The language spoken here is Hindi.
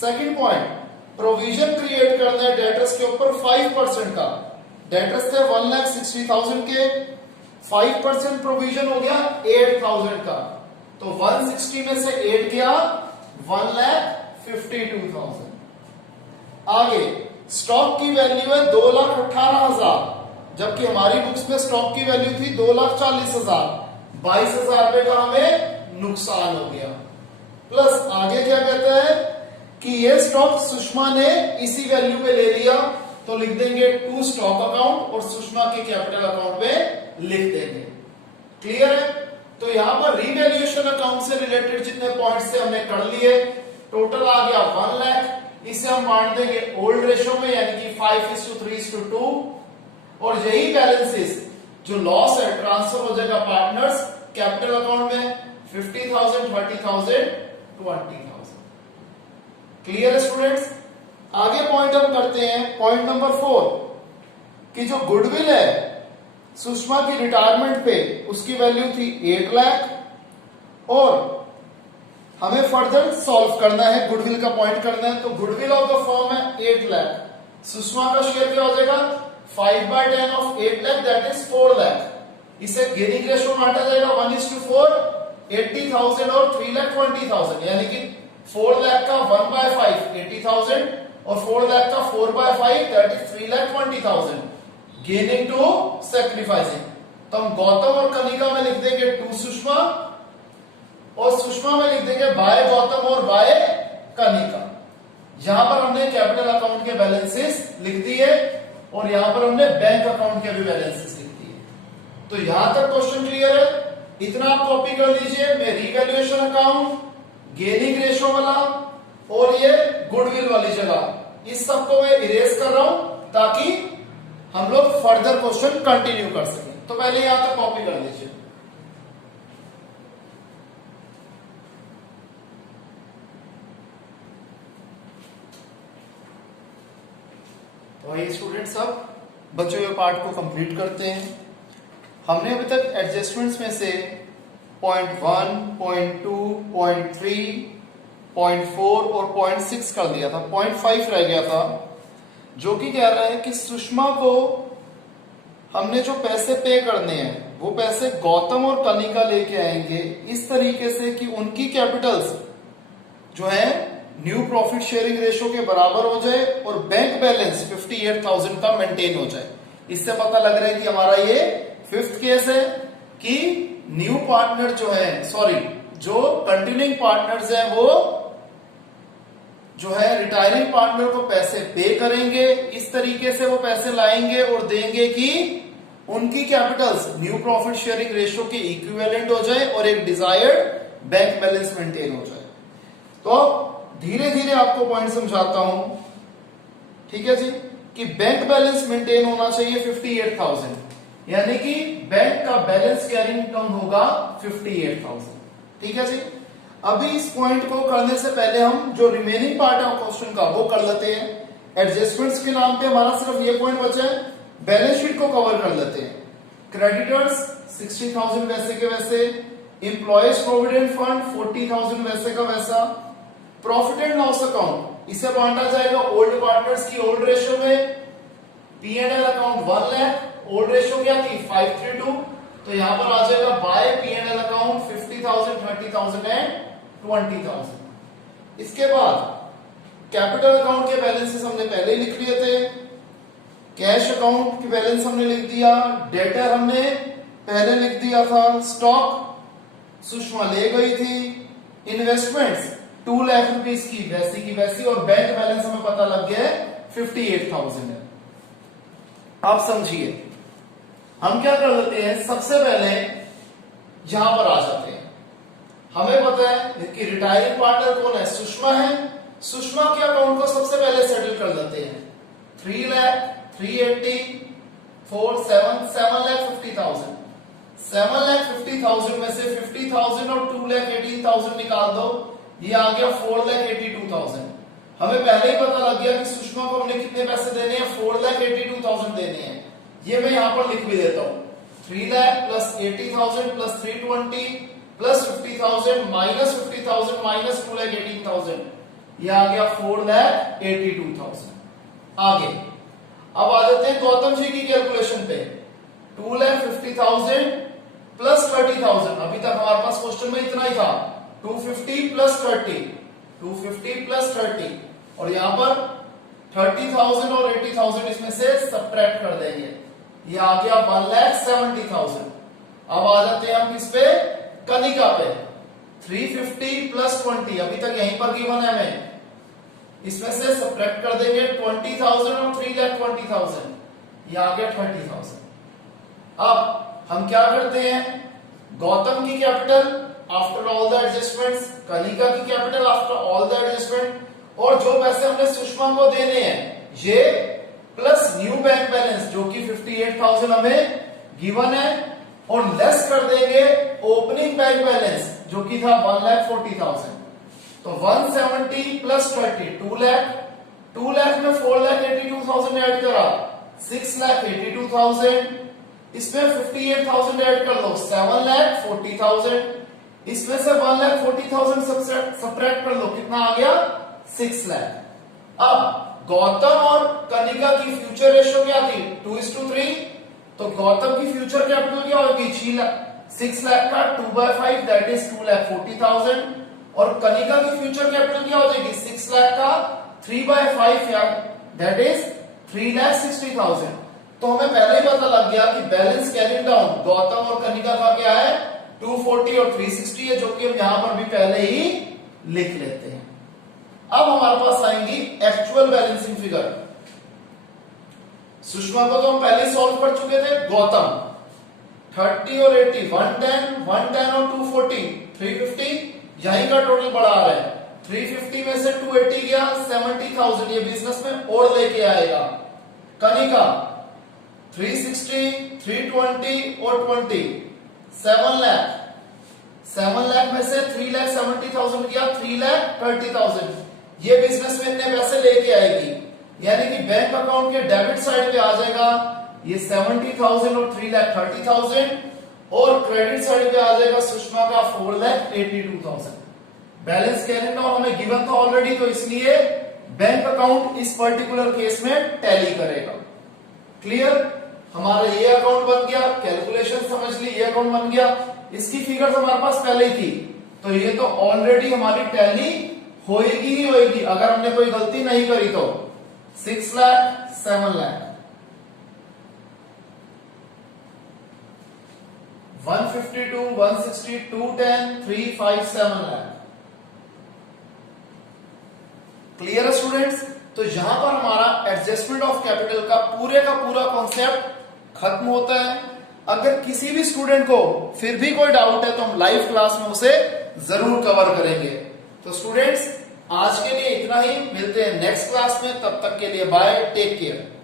सेकंड पॉइंट, प्रोविजन क्रिएट करना है डेटर्स के ऊपर 5% का। डेटर्स थे 1,60,000 के, 5% प्रोविजन हो गया 8,000 का, तो 160 में से 8 गया 1,52,000। आगे स्टॉक की वैल्यू है 2,18,000, जबकि हमारी बुक्स में स्टॉक की वैल्यू थी 2,40,000। 22,000 रुपए का हमें नुकसान हो गया। प्लस आगे क्या कहता है कि ये स्टॉक सुषमा ने इसी वैल्यू पे ले लिया, तो लिख देंगे टू स्टॉक अकाउंट और सुषमा के कैपिटल अकाउंट में लिख देंगे। क्लियर है? तो यहां पर रीवैल्यूएशन अकाउंट से रिलेटेड जितने पॉइंट्स थे हमने कर लिए। टोटल आ गया 1 लाख। इसे हम बांट देंगे ओल्ड रेशो में, यानी कि 5:3:2, और यही बैलेंसेस जो लॉस है ट्रांसफर हो जाएगा पार्टनर्स कैपिटल अकाउंट में 50,000, 30,000, 20,000। क्लियर है स्टूडेंट्स? आगे पॉइंट हम करते हैं पॉइंट नंबर 4 कि जो गुडविल है सुषमा की रिटायरमेंट पे उसकी वैल्यू थी 8 लाख और हमें फर्दर सॉल्व करना है, गुडविल का पॉइंट करना है। तो गुडविल ऑफ द फर्म है 8 लाख। सुषमा का शेयर क्या हो जाएगा 5/10 of 8 lakh, that is 4 lakh. इसे गेनिंग रेशो बांटा जाएगा 1:4, 80,000 और 3,20,000, यानी कि 4 लाख का 1/5 80,000 और 4 लाख का 4/5 that is 3,20,000। Gaining to sacrificing. तो हम गौतम और कनिका में लिख देंगे टू सुषमा और सुषमा में लिख देंगे बाय गौतम और बाय कनिका। यहां पर हमने कैपिटल अकाउंट के बैलेंसेस लिख दिए और यहां पर हमने बैंक अकाउंट के भी बैलेंसेस लिख दिए। तो यहां तक क्वेश्चन क्लियर है? इतना आप कॉपी कर लीजिए। मैं रीवैल्यूएशन अकाउंट, गेनिंग रेशो वाला और ये गुडविल वाली जगह इस सबको मैं इरेज कर रहा हूं ताकि हम लोग फर्दर क्वेश्चन कंटिन्यू कर सकें। तो पहले यहां तक कॉपी कर लीजिए। तो ये स्टूडेंट सब बच्चों के पार्ट को कंप्लीट करते हैं। हमने अभी तक एडजस्टमेंट्स में से पॉइंट 1, पॉइंट 2, पॉइंट 3, पॉइंट 4 और पॉइंट 6 कर दिया था। पॉइंट 5 रह गया था जो कि कह रहा है कि सुषमा को हमने जो पैसे पे करने हैं वो पैसे गौतम और कनिका लेके आएंगे इस तरीके से कि उनकी कैपिटल्स जो है न्यू प्रॉफिट शेयरिंग रेशो के बराबर हो जाए और बैंक बैलेंस 58,000 का मेंटेन हो जाए। इससे पता लग रहा है कि हमारा ये 5th केस है कि न्यू पार्टनर जो है जो कंटिन्यूइंग पार्टनर्स हैं वो जो है रिटायरिंग पार्टनर को पैसे पे करेंगे। इस तरीके से वो पैसे लाएंगे और देंगे कि उनकी Capitals new profit sharing ratio के इक्विवेलेंट हो जाए और एक डिजायर्ड बैंक बैलेंस मेंटेन हो जाए। तो धीरे धीरे आपको पॉइंट समझाता हूं, ठीक है जी, कि बैंक बैलेंस मेंटेन होना चाहिए 58,000, यानी कि बैंक का बैलेंस कैरिंग अकाउंट होगा 58,000। ठीक है जी। अभी इस पॉइंट को करने से पहले हम जो रिमेनिंग पार्ट है क्वेश्चन का वो कर लेते हैं। एडजस्टमेंट्स के नाम पे हमारा सिर्फ ये पॉइंट बचा है, बैलेंस शीट को कवर कर लेते हैं। क्रेडिटर्स 60,000 वैसे के वैसे, एम्प्लॉयज प्रोविडेंट फंड 40,000 वैसे का वैसा, प्रॉफिट एंड लॉस अकाउंट इसे बांटा जाएगा ओल्ड पार्टनर्स की ओल्ड रेशो में, P&L account 1 lakh, old ratio क्या थी 5:2, तो यहां पर आ जाएगा बाय P&L अकाउंट 50,000, 30,000 एंड 20,000। इसके बाद कैपिटल अकाउंट के बैलेंसेस हमने पहले ही लिख लिए थे, कैश अकाउंट की बैलेंस हमने लिख दिया, डेटर हमने पहले लिख दिया था, स्टॉक सुषमा ले गई थी, इन्वेस्टमेंट्स 2 लाख रुपीस की वैसी और बैंक बैलेंस हमें पता लग गया है 58,000 है। आप समझिए हम क्या कर लेते हैं, सबसे पहले यहां पर आ जाते हैं। हमें पता है कि रिटायरिंग पार्टनर कौन है, सुषमा है। सुषमा के अकाउंट को सबसे पहले सेटल कर लेते हैं। 3 लाख 380 4 7,50,000। 7,50,000 में से 50,000 और 2,18,000 निकाल दो, ये आ गया 4,82,000। हमें पहले ही पता लग गया कि सुषमा को हमने कितने पैसे देने हैं, 4,82,000 देने हैं। ये मैं यहां पर लिख भी देता हूं, 3 lakh plus 80,000 plus 320 plus 50,000 minus 50,000 minus 2,18,000, ये आ गया 4,82,000। आगे अब आ जाते हैं गौतम जी की कैलकुलेशन पे। 2,50,000 प्लस 30,000, अभी तक हमारे पास क्वेश्चन में इतना ही था। 250 प्लस 30, 250 प्लस 30, और यहां पर 30,000 और 80,000 इसमें से सब्ट्रैक्ट कर देंगे, ये आ गया 1,70,000। अब आ जाते हैं हम किस पे, कनिका पे। 350 प्लस 20, अभी तक यहीं पर गिवन है हमें, इसमें से सब्ट्रैक्ट कर देंगे 20,000 और 3,20,000, ये आ गया 20,000। अब हम क्या करते हैं, गौतम की capital after all the adjustments, Kanika की capital after all the adjustment, और जो पैसे हमने सुषमा को देने हैं ये प्लस न्यू बैंक बैलेंस जो कि 58,000 हमें गिवन है, और लेस कर देंगे ओपनिंग बैंक बैलेंस जो कि था 1,40,000। तो 170 प्लस 30, 2 लाख, 2 लाख में 4,82,000 ऐड करा, 6,82,000, इसमें 58,000 ऐड कर दो, 7,40,000, इसमें से 1,40,000 सब्ट्रैक्ट कर दो, कितना आ गया, 6 लाख। अब गौतम और कनिका की फ्यूचर रेशियो क्या थी, 2:3, तो गौतम की फ्यूचर कैपिटल क्या होगी, 6 लाख का 2/5 दैट इज 2,40,000, और कनिका की फ्यूचर कैपिटल क्या हो जाएगी, 6 लाख का 3/5 दैट इज 3,60,000। तो हमें पहले ही पता लग गया कि बैलेंस कैरिंग डाउन गौतम और कनिका का क्या है, 240 और 360 है, जो कि हम यहां पर भी पहले ही लिख लेते हैं। अब हमारे पास आएंगी एक्चुअल बैलेंसिंग फिगर। सुषमा को तो हम पहले सॉल्व कर चुके थे, गौतम 30 और 80, 110 और 240, 350, यहीं का टोटल बढ़ा रहा है। 350 में से 280 गया, 70,000, ये बिजनेस में और लेके आएगा। कनिका 360, 320 और 20, 7 लाख, 7 लाख में से 3,70,000 गया, 3,30,000, ये बिजनेस में इतने पैसे लेके आएगी, यानी कि बैंक अकाउंट के डेबिट साइड पे आ जाएगा ये 70,000 और 3,30,000, और क्रेडिट साइड पे आ जाएगा सुषमा का 4,82,000। बैलेंस कैरिंग डाउन हमें गिवन था ऑलरेडी, तो इसलिए बैंक अकाउंट इस पर्टिकुलर केस में टैली करेगा। क्लियर, हमारा ये अकाउंट बन गया, कैलकुलेशन समझ ली, ये अकाउंट बन गया, इसकी फिगर्स हमारे पास पहले ही थी, तो ये तो ऑलरेडी हमारी टैली होएगी ही होएगी, अगर हमने कोई गलती नहीं करी तो। 6 लाख, 7 लाख, 152, 160, 210, 357 लाख। क्लियर है स्टूडेंट्स, तो यहां पर हमारा एडजस्टमेंट ऑफ कैपिटल का पूरा कॉन्सेप्ट खत्म होता है। अगर किसी भी स्टूडेंट को फिर भी कोई डाउट है तो हम लाइव क्लास में उसे जरूर कवर करेंगे। तो स्टूडेंट्स आज के लिए इतना ही, मिलते हैं नेक्स्ट क्लास में, तब तक के लिए बाय, टेक केयर।